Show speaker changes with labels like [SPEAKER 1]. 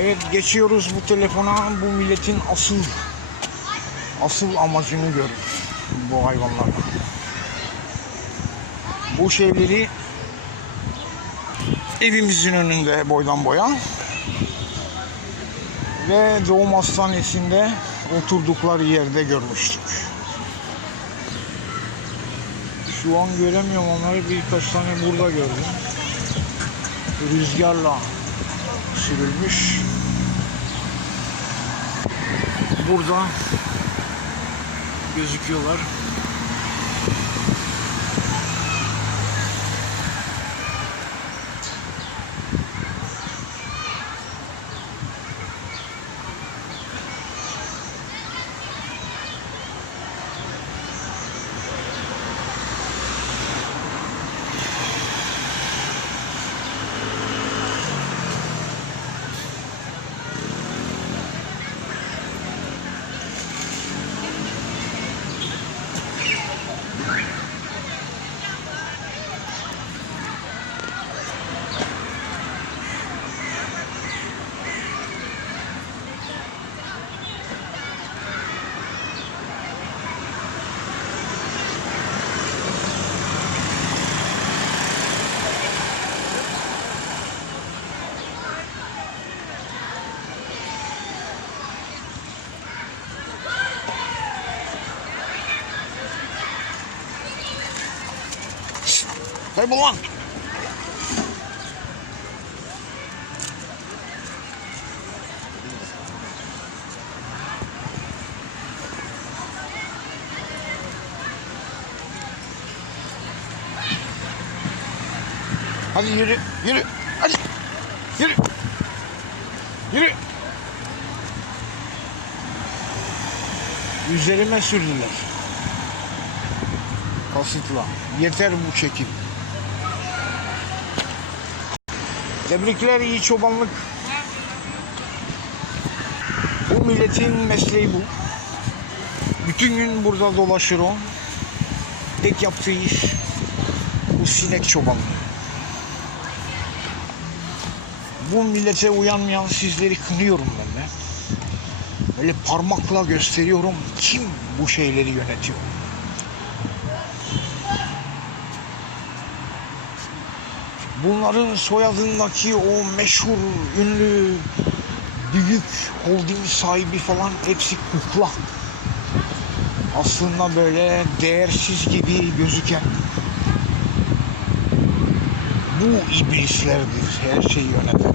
[SPEAKER 1] Evet geçiyoruz bu telefona. Bu milletin asıl asıl amacını görün bu hayvanlar. Bu şeyleri evimizin önünde boydan boya ve doğum hastanesinde oturdukları yerde görmüştük. Şu an göremiyorum onları birkaç tane burada gördüm. Rüzgarla sürülmüş. Burada gözüküyorlar. Kaybol lan. Hadi yürü, yürü. Hadi. Yürü. Yürü. Üzerime sürdüler. Kasıtla. Yeter bu çekim. Tebrikler iyi çobanlık. Bu milletin mesleği bu. Bütün gün burada dolaşır o. Tek yaptığı iş bu sinek çobanlığı. Bu millete uyanmayan sizleri kınıyorum ben de. Böyle parmakla gösteriyorum kim bu şeyleri yönetiyor. Bunların soyadındaki o meşhur, ünlü, büyük holding sahibi falan hepsi kukla. Aslında böyle değersiz gibi gözüken bu iblislerdir her şeyi yöneten.